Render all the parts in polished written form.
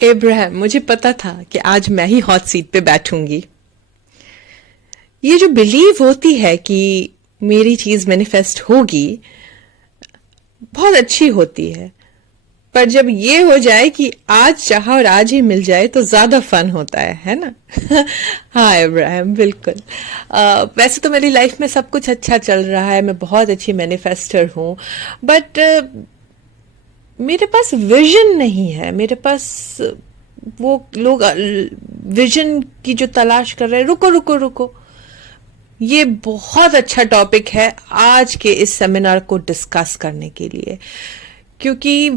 इब्राहिम, मुझे पता था कि आज मैं ही हॉट सीट पे बैठूंगी। ये जो बिलीव होती है कि मेरी चीज मैनिफेस्ट होगी, बहुत अच्छी होती है। पर जब ये हो जाए कि आज चाहा और आज ही मिल जाए तो ज्यादा फन होता है ना? हाँ इब्राहिम, बिल्कुल। वैसे तो मेरी लाइफ में सब कुछ अच्छा चल रहा है, मैं बहुत अच्छी मैनिफेस्टर हूँ। बट मेरे पास विजन नहीं है। मेरे पास वो लोग विजन की जो तलाश कर रहे हैं, रुको रुको रुको, ये बहुत अच्छा टॉपिक है आज के इस सेमिनार को डिस्कस करने के लिए। क्योंकि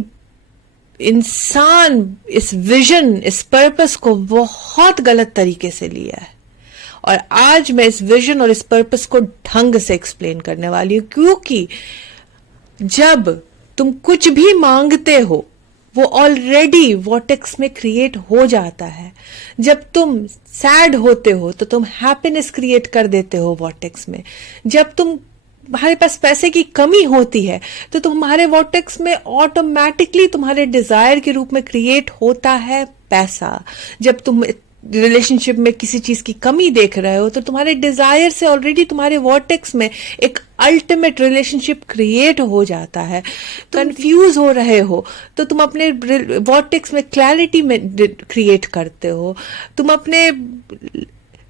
इंसान इस विजन, इस पर्पस को बहुत गलत तरीके से लिया है। और आज मैं इस विजन और इस पर्पस को ढंग से एक्सप्लेन करने वाली हूं। क्योंकि जब तुम कुछ भी मांगते हो, वो ऑलरेडी वॉटेक्स में क्रिएट हो जाता है। जब तुम सैड होते हो तो तुम हैप्पीनेस क्रिएट कर देते हो वॉटेक्स में। जब तुम्हारे पास पैसे की कमी होती है तो तुम्हारे वॉटेक्स में ऑटोमेटिकली तुम्हारे डिजायर के रूप में क्रिएट होता है पैसा। जब तुम रिलेशनशिप में किसी चीज की कमी देख रहे हो तो तुम्हारे डिजायर से ऑलरेडी तुम्हारे वॉटेक्स में एक अल्टीमेट रिलेशनशिप क्रिएट हो जाता है। कंफ्यूज हो रहे हो तो तुम अपने वॉटेक्स में क्लैरिटी में क्रिएट करते हो। तुम अपने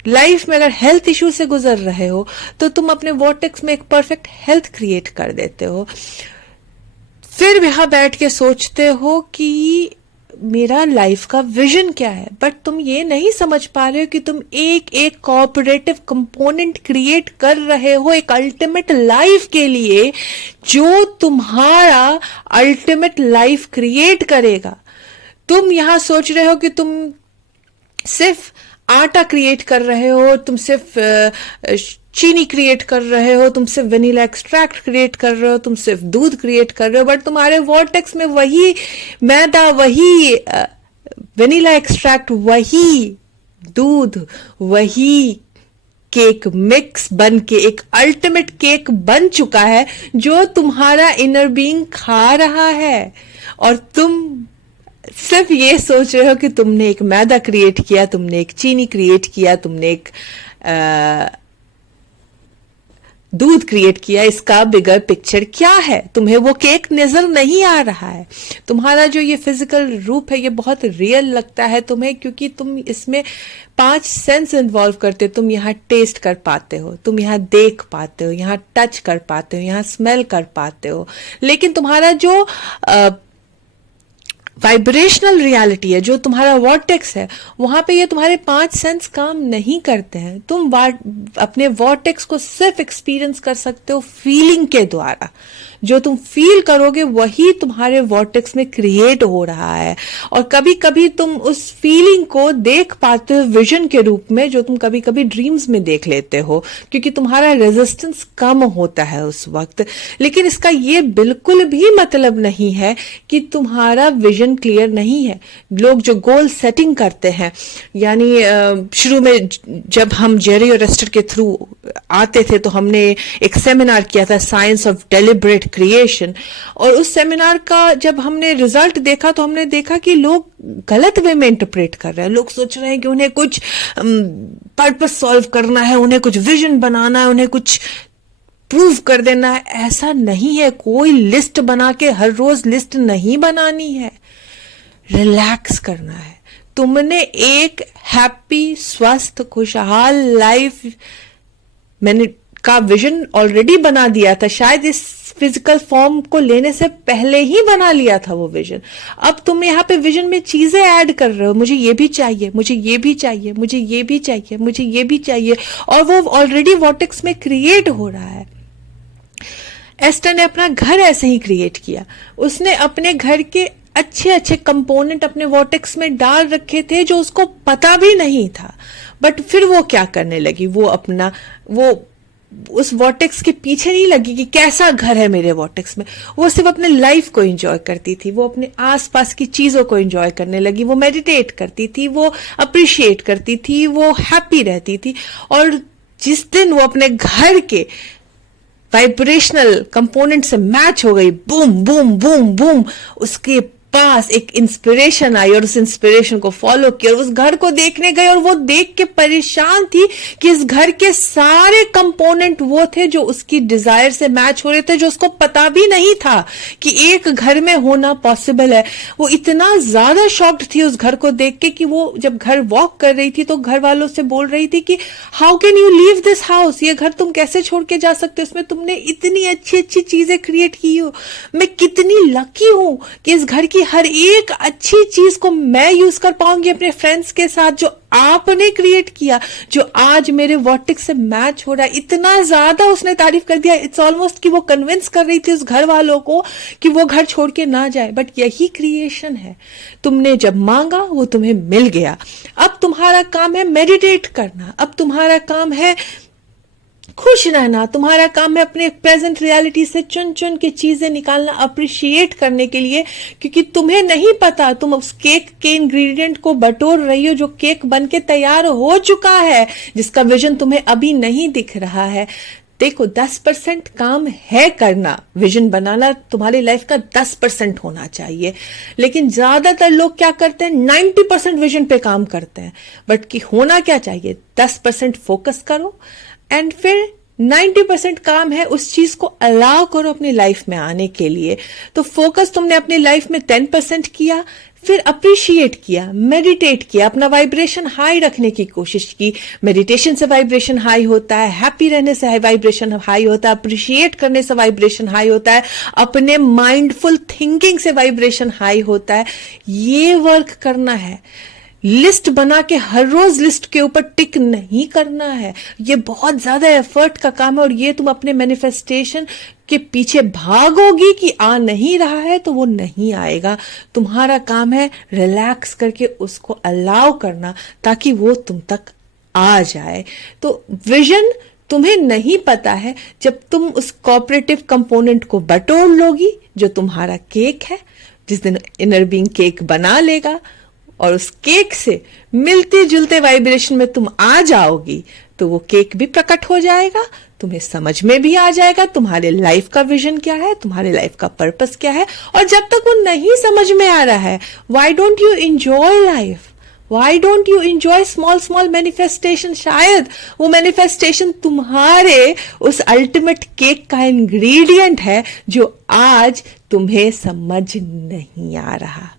लाइफ में अगर हेल्थ इश्यू से गुजर रहे हो तो तुम अपने वॉटेक्स में एक परफेक्ट हेल्थ क्रिएट कर देते हो। फिर यहां बैठ के सोचते हो कि मेरा लाइफ का विजन क्या है। बट तुम ये नहीं समझ पा रहे हो कि तुम एक एक कोऑपरेटिव कंपोनेंट क्रिएट कर रहे हो एक अल्टीमेट लाइफ के लिए, जो तुम्हारा अल्टीमेट लाइफ क्रिएट करेगा। तुम यहां सोच रहे हो कि तुम सिर्फ आटा क्रिएट कर रहे हो, तुम सिर्फ चीनी क्रिएट कर रहे हो, तुम सिर्फ वेनिला एक्सट्रैक्ट क्रिएट कर रहे हो, तुम सिर्फ दूध क्रिएट कर रहे हो। बट तुम्हारे वॉर्टेक्स में वही मैदा, वही वेनिला एक्सट्रैक्ट, वही दूध, वही केक मिक्स बन के एक अल्टीमेट केक बन चुका है जो तुम्हारा इनर बीइंग खा रहा है। और तुम सिर्फ ये सोच रहे हो कि तुमने एक मैदा क्रिएट किया, तुमने एक चीनी क्रिएट किया, तुमने एक दूध क्रिएट किया। इसका बिगर पिक्चर क्या है? तुम्हें वो केक नजर नहीं आ रहा है। तुम्हारा जो ये फिजिकल रूप है ये बहुत रियल लगता है तुम्हें, क्योंकि तुम इसमें 5 सेंस इन्वॉल्व करते हो। तुम यहाँ टेस्ट कर पाते हो, तुम यहाँ देख पाते हो, यहाँ टच कर पाते हो, यहाँ स्मेल कर पाते हो। लेकिन तुम्हारा जो वाइब्रेशनल रियलिटी है, जो तुम्हारा वॉर्टेक्स है, वहां पे ये तुम्हारे 5 सेंस काम नहीं करते हैं। तुम अपने वॉर्टेक्स को सिर्फ एक्सपीरियंस कर सकते हो फीलिंग के द्वारा। जो तुम फील करोगे वही तुम्हारे वॉर्टेक्स में क्रिएट हो रहा है। और कभी कभी तुम उस फीलिंग को देख पाते हो विजन के रूप में, जो तुम कभी कभी ड्रीम्स में देख लेते हो, क्योंकि तुम्हारा रेजिस्टेंस कम होता है उस वक्त। लेकिन इसका ये बिल्कुल भी मतलब नहीं है कि तुम्हारा विजन क्लियर नहीं है। लोग जो गोल सेटिंग करते हैं, यानी शुरू में जब हम जेरी रेस्टर के थ्रू आते थे तो हमने एक सेमिनार किया था, साइंस ऑफ डेलिब्रेट क्रिएशन। और उस सेमिनार का जब हमने रिजल्ट देखा तो हमने देखा कि लोग गलत वे में इंटरप्रेट कर रहे हैं। लोग सोच रहे हैं कि उन्हें कुछ पर्पस सॉल्व करना है, उन्हें कुछ विजन बनाना है, उन्हें कुछ प्रूव कर देना है। ऐसा नहीं है। कोई लिस्ट बना के हर रोज लिस्ट नहीं बनानी है, रिलैक्स करना है। तुमने एक हैप्पी, स्वस्थ, खुशहाल लाइफ मैंने का विजन ऑलरेडी बना दिया था। शायद इस फिजिकल फॉर्म को लेने से पहले ही बना लिया था वो विजन। अब तुम यहाँ पे विजन में चीजें ऐड कर रहे हो, मुझे ये भी चाहिए, मुझे ये भी चाहिए, मुझे ये भी चाहिए, मुझे ये भी चाहिए, और वो ऑलरेडी वॉर्टेक्स में क्रिएट हो रहा है। एस्टर ने अपना घर ऐसे ही क्रिएट किया। उसने अपने घर के अच्छे अच्छे कंपोनेंट अपने वॉर्टेक्स में डाल रखे थे जो उसको पता भी नहीं था। बट फिर वो क्या करने लगी, वो उस वॉर्टेक्स के पीछे नहीं लगी कि कैसा घर है मेरे वॉर्टेक्स में। वो सिर्फ अपने लाइफ को एंजॉय करती थी, वो अपने आसपास की चीजों को एंजॉय करने लगी, वो मेडिटेट करती थी, वो अप्रिशिएट करती थी, वो हैप्पी रहती थी। और जिस दिन वो अपने घर के वाइब्रेशनल कंपोनेंट से मैच हो गई, बूम बूम बूम बूम, उसके पास एक इंस्पिरेशन आई और उस इंस्पिरेशन को फॉलो किया और उस घर को देखने गए और वो देख के परेशान थी कि इस घर के सारे कंपोनेंट वो थे जो उसकी डिजायर से मैच हो रहे थे, जो उसको पता भी नहीं था कि एक घर में होना पॉसिबल है। वो इतना ज्यादा शॉक्ड थी उस घर को देख के कि वो जब घर वॉक कर रही थी तो घर वालों से बोल रही थी कि how can you leave this house, ये घर तुम कैसे छोड़ के जा सकते हो, इसमें तुमने इतनी अच्छी अच्छी चीजें क्रिएट की हो, मैं कितनी लकी हूं कि इस घर की हर एक अच्छी चीज को मैं यूज कर पाऊंगी अपने फ्रेंड्स के साथ, जो आपने क्रिएट किया, जो आज मेरे वर्टेक्स से मैच हो रहा है। इतना ज्यादा उसने तारीफ कर दिया, इट्स ऑलमोस्ट कि वो कन्विंस कर रही थी उस घर वालों को कि वो घर छोड़ के ना जाए। बट यही क्रिएशन है, तुमने जब मांगा वो तुम्हें मिल गया। अब तुम्हारा काम है मेडिटेट करना, अब तुम्हारा काम है खुश रहना, तुम्हारा काम है अपने प्रेजेंट रियलिटी से चुन चुन के चीजें निकालना, अप्रिशिएट करने के लिए, क्योंकि तुम्हें नहीं पता, तुम उस केक के इंग्रेडिएंट को बटोर रही हो जो केक बन के तैयार हो चुका है, जिसका विजन तुम्हें अभी नहीं दिख रहा है। देखो 10% काम है करना, विजन बनाना तुम्हारी लाइफ का 10% होना चाहिए। लेकिन ज्यादातर लोग क्या करते हैं, 90% विजन पे काम करते हैं। बट कि होना क्या चाहिए, 10% फोकस करो एंड फिर 90% काम है उस चीज को अलाउ करो अपनी लाइफ में आने के लिए। तो फोकस तुमने अपनी लाइफ में 10% किया, फिर अप्रिशिएट किया, मेडिटेट किया, अपना वाइब्रेशन हाई रखने की कोशिश की। मेडिटेशन से वाइब्रेशन हाई होता है, हैप्पी रहने से वाइब्रेशन हाई होता है, अप्रिशिएट करने से वाइब्रेशन हाई होता है, अपने माइंडफुल थिंकिंग से वाइब्रेशन हाई होता है। ये वर्क करना है, लिस्ट बना के हर रोज लिस्ट के ऊपर टिक नहीं करना है। ये बहुत ज्यादा एफर्ट का काम है और ये तुम अपने मैनिफेस्टेशन के पीछे भागोगी कि आ नहीं रहा है तो वो नहीं आएगा। तुम्हारा काम है रिलैक्स करके उसको अलाउ करना ताकि वो तुम तक आ जाए। तो विजन तुम्हें नहीं पता है, जब तुम उस कोऑपरेटिव कंपोनेंट को बटोर लोगी जो तुम्हारा केक है, जिस दिन इनर बीइंग केक बना लेगा और उस केक से मिलते जुलते वाइब्रेशन में तुम आ जाओगी, तो वो केक भी प्रकट हो जाएगा, तुम्हें समझ में भी आ जाएगा तुम्हारे लाइफ का विजन क्या है, तुम्हारे लाइफ का पर्पस क्या है। और जब तक वो नहीं समझ में आ रहा है, why don't you enjoy life, why don't you enjoy small small manifestation. शायद वो मैनिफेस्टेशन तुम्हारे उस अल्टीमेट केक का इंग्रेडिएंट है जो आज तुम्हें समझ नहीं आ रहा।